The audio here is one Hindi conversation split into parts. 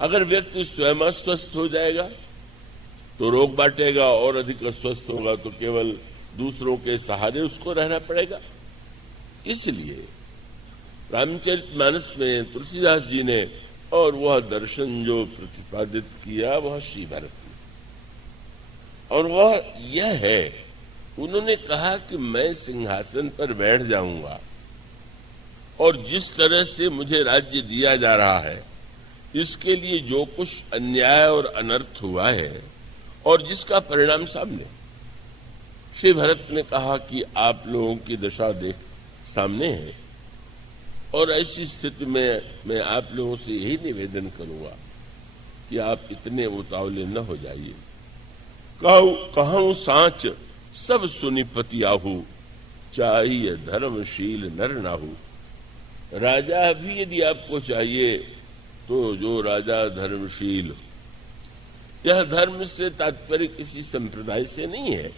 अगर व्यक्ति स्वयं अस्वस्थ हो जाएगा तो रोग बांटेगा, और अधिक अस्वस्थ होगा तो केवल दूसरों के सहारे उसको रहना पड़ेगा। इसलिए रामचरितमानस में तुलसीदास जी ने और वह दर्शन जो प्रतिपादित किया वह श्री भरत ने, और वह यह है, उन्होंने कहा कि मैं सिंहासन पर बैठ जाऊंगा और जिस तरह से मुझे राज्य दिया जा रहा है इसके लिए जो कुछ अन्याय और अनर्थ हुआ है और जिसका परिणाम सामने, श्री भरत ने कहा कि आप लोगों की दशा देख सामने है, और ऐसी स्थिति में मैं आप लोगों से यही निवेदन करूंगा कि आप इतने उतावले न हो जाइए। कहूं साच सब सुनिपति आहू, चाहिए धर्मशील नर नाहू। राजा भी यदि आपको चाहिए तो जो राजा धर्मशील, यह धर्म से तात्पर्य किसी संप्रदाय से नहीं है,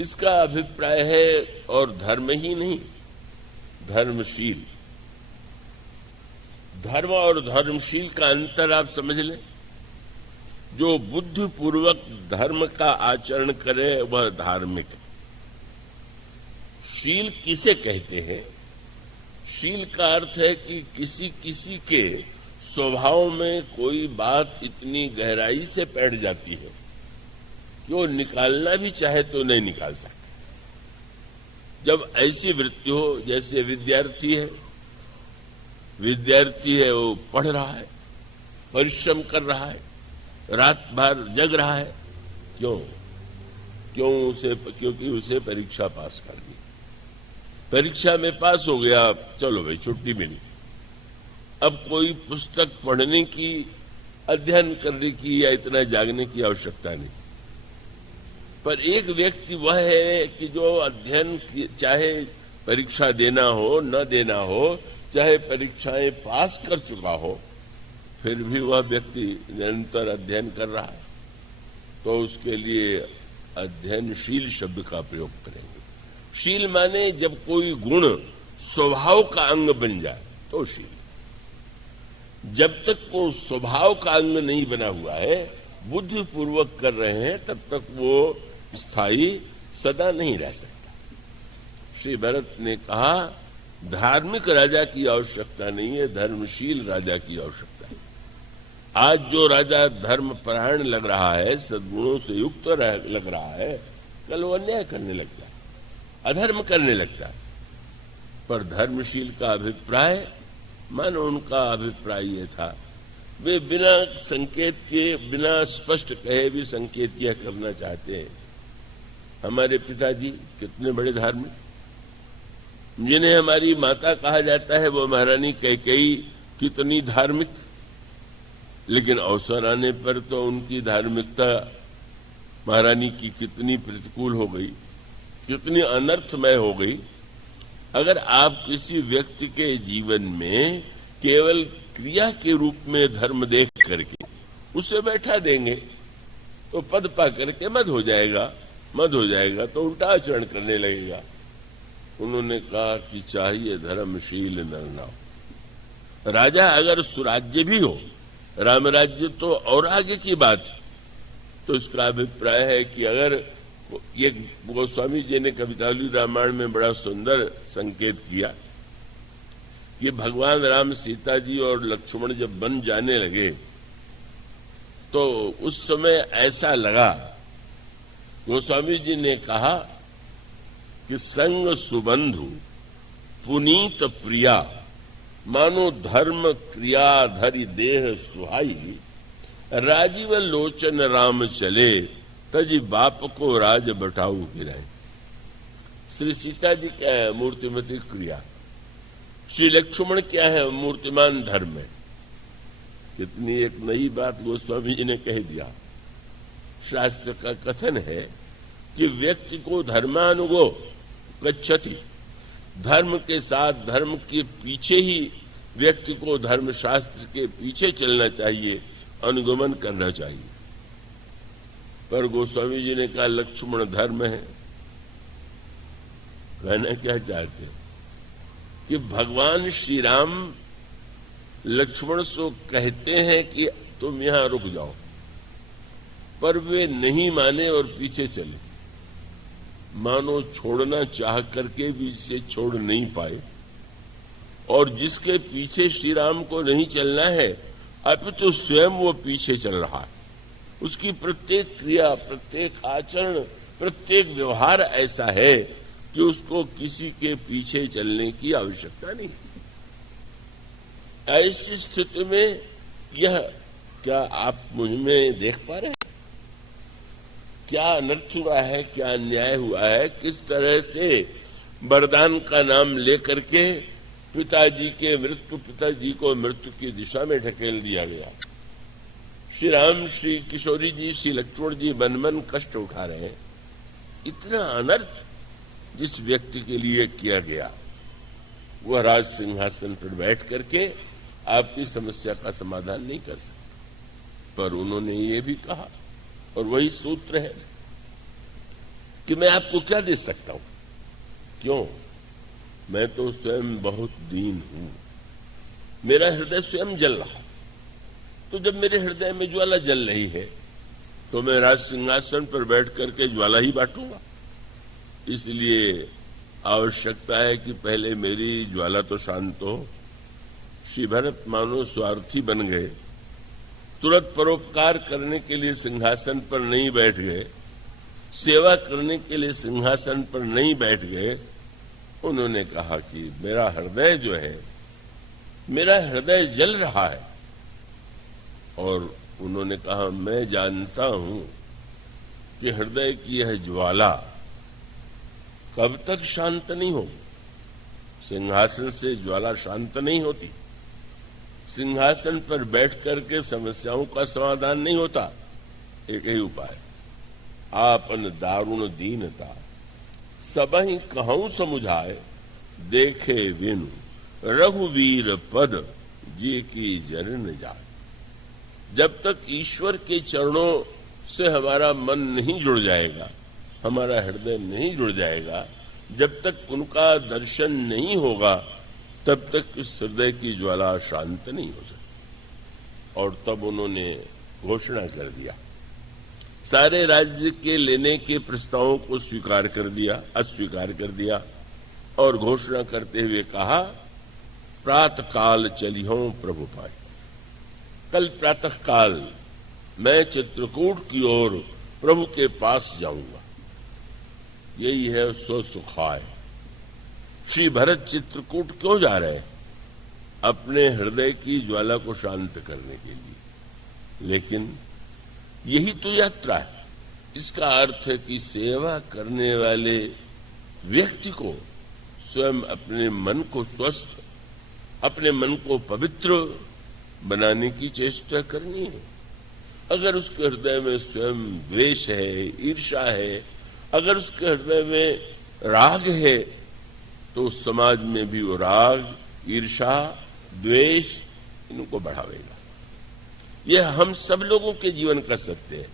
इसका अभिप्राय है, और धर्म ही नहीं, धर्मशील। धर्म और धर्मशील का अंतर आप समझ लें। जो बुद्धिपूर्वक धर्म का आचरण करे वह धार्मिक है। शील किसे कहते हैं? शील का अर्थ है कि किसी के स्वभाव में कोई बात इतनी गहराई से बैठ जाती है कि वो निकालना भी चाहे तो नहीं निकाल सकता। जब ऐसी वृत्ति हो, जैसे विद्यार्थी है वो पढ़ रहा है, परिश्रम कर रहा है, रात भर जग रहा है, क्योंकि उसे परीक्षा पास कर दी, परीक्षा में पास हो गया, चलो भाई छुट्टी मिली। अब कोई पुस्तक पढ़ने की, अध्ययन करने की या इतना जागने की आवश्यकता नहीं। पर एक व्यक्ति वह है कि जो अध्ययन, चाहे परीक्षा देना हो न देना हो, चाहे परीक्षाएं पास कर चुका हो, फिर भी वह व्यक्ति निरंतर अध्ययन कर रहा है, तो उसके लिए अध्ययनशील शब्द का प्रयोग करेंगे। शील माने जब कोई गुण स्वभाव का अंग बन जाए तो शील। जब तक वो स्वभाव का अंग नहीं बना हुआ है, बुद्धिपूर्वक कर रहे हैं, तब तक वो स्थायी सदा नहीं रह सकता। श्री भरत ने कहा धार्मिक राजा की आवश्यकता नहीं है, धर्मशील राजा की आवश्यकता है। आज जो राजा धर्मपरायण लग रहा है, सद्गुणों से युक्त लग रहा है, कल वो अन्याय करने लगता है, अधर्म करने लगता है। पर धर्मशील का अभिप्राय, मानो उनका अभिप्राय ये था, वे बिना संकेत के, बिना स्पष्ट कहे भी संकेत यह करना चाहते हैं। हमारे पिताजी कितने बड़े धार्मिक, जिन्हें हमारी माता कहा जाता है, वो महारानी कैकेयी कितनी धार्मिक, लेकिन अवसर आने पर तो उनकी धार्मिकता महारानी की कितनी प्रतिकूल हो गई, कितनी अनर्थमय हो गई। अगर आप किसी व्यक्ति के जीवन में केवल क्रिया के रूप में धर्म देख करके उसे बैठा देंगे तो पद पा करके मद हो जाएगा तो उल्टा आचरण करने लगेगा। उन्होंने कहा कि चाहिए धर्मशील नर नाहू। राजा अगर सुराज्य भी हो, राम राज्य तो और आगे की बात है, तो इसका अभिप्राय है कि अगर ये गोस्वामी जी ने कवितावली रामायण में बड़ा सुंदर संकेत किया कि भगवान राम, सीता जी और लक्ष्मण जब बन जाने लगे तो उस समय ऐसा लगा, गोस्वामी जी ने कहा कि संग सुबंधु पुनीत प्रिया, मानो धर्म क्रिया धरि देह सुहाई, राजीव लोचन राम चले, तजी बाप को राज बटाऊ गिराए। श्री सीता जी क्या है? मूर्तिमती क्रिया। श्री लक्ष्मण क्या है? मूर्तिमान धर्म है। कितनी एक नई बात गोस्वामी जी ने कह दिया। शास्त्र का कथन है कि व्यक्ति को धर्मानुगो गच्छति, धर्म के साथ, धर्म के पीछे ही व्यक्ति को, धर्मशास्त्र के पीछे चलना चाहिए, अनुगमन करना चाहिए। पर गोस्वामी जी ने कहा लक्ष्मण धर्म है। कहना क्या चाहते हैं कि भगवान श्री राम लक्ष्मण से कहते हैं कि तुम यहां रुक जाओ, पर वे नहीं माने और पीछे चले। मानो छोड़ना चाह करके भी इसे छोड़ नहीं पाए। और जिसके पीछे श्री राम को नहीं चलना है, अब तो स्वयं वो पीछे चल रहा है। उसकी प्रत्येक क्रिया, प्रत्येक आचरण, प्रत्येक व्यवहार ऐसा है कि उसको किसी के पीछे चलने की आवश्यकता नहीं। ऐसी स्थिति में यह क्या आप मुझ में देख पा रहे हैं? क्या अनर्थ हुआ है, क्या अन्याय हुआ है, किस तरह से वरदान का नाम लेकर के पिताजी को मृत्यु की दिशा में ढकेल दिया गया। श्री राम, श्री किशोरी जी, श्री लक्ष्मण जी मन मन कष्ट उठा रहे हैं। इतना अनर्थ जिस व्यक्ति के लिए किया गया, वह राज सिंहासन पर बैठ करके आपकी समस्या का समाधान नहीं कर सकते। पर उन्होंने ये भी कहा, और वही सूत्र है कि मैं आपको क्या दे सकता हूं? क्यों? मैं तो स्वयं बहुत दीन हूं, मेरा हृदय स्वयं जल रहा है। तो जब मेरे हृदय में ज्वाला जल रही है, तो मैं राज सिंहासन पर बैठ करके ज्वाला ही बांटूंगा। इसलिए आवश्यकता है कि पहले मेरी ज्वाला तो शांत हो। श्री भरत मानो स्वार्थी बन गए, तुरंत परोपकार करने के लिए सिंहासन पर नहीं बैठ गए, सेवा करने के लिए सिंहासन पर नहीं बैठ गए। उन्होंने कहा कि मेरा हृदय जो है, मेरा हृदय जल रहा है। और उन्होंने कहा, मैं जानता हूं कि हृदय की यह ज्वाला कब तक शांत नहीं होगी। सिंहासन से ज्वाला शांत नहीं होती। सिंहासन पर बैठ करके समस्याओं का समाधान नहीं होता। एक ही उपाय, आपन दारुण दीनता सबहि कहूं समुझाए, देखे विनु रघुवीर पद जी की जरन जाए। जब तक ईश्वर के चरणों से हमारा मन नहीं जुड़ जाएगा, हमारा हृदय नहीं जुड़ जाएगा, जब तक उनका दर्शन नहीं होगा, तब तक इस हृदय की ज्वाला शांत नहीं हो सकती। और तब उन्होंने घोषणा कर दिया, सारे राज्य के लेने के प्रस्तावों को अस्वीकार कर दिया और घोषणा करते हुए कहा, प्रातः काल चलिहो प्रभु पाए। कल प्रातः काल मैं चित्रकूट की ओर प्रभु के पास जाऊंगा। यही है सो सुखाय। श्री भरत चित्रकूट क्यों जा रहे हैं? अपने हृदय की ज्वाला को शांत करने के लिए। लेकिन यही तो यात्रा है। इसका अर्थ है कि सेवा करने वाले व्यक्ति को स्वयं अपने मन को स्वस्थ, अपने मन को पवित्र बनाने की चेष्टा करनी है। अगर उसके हृदय में स्वयं द्वेष है, ईर्ष्या है, अगर उसके हृदय में राग है, तो समाज में भी वो राग, ईर्ष्या, द्वेष इनको बढ़ावेगा। यह हम सब लोगों के जीवन का सत्य है।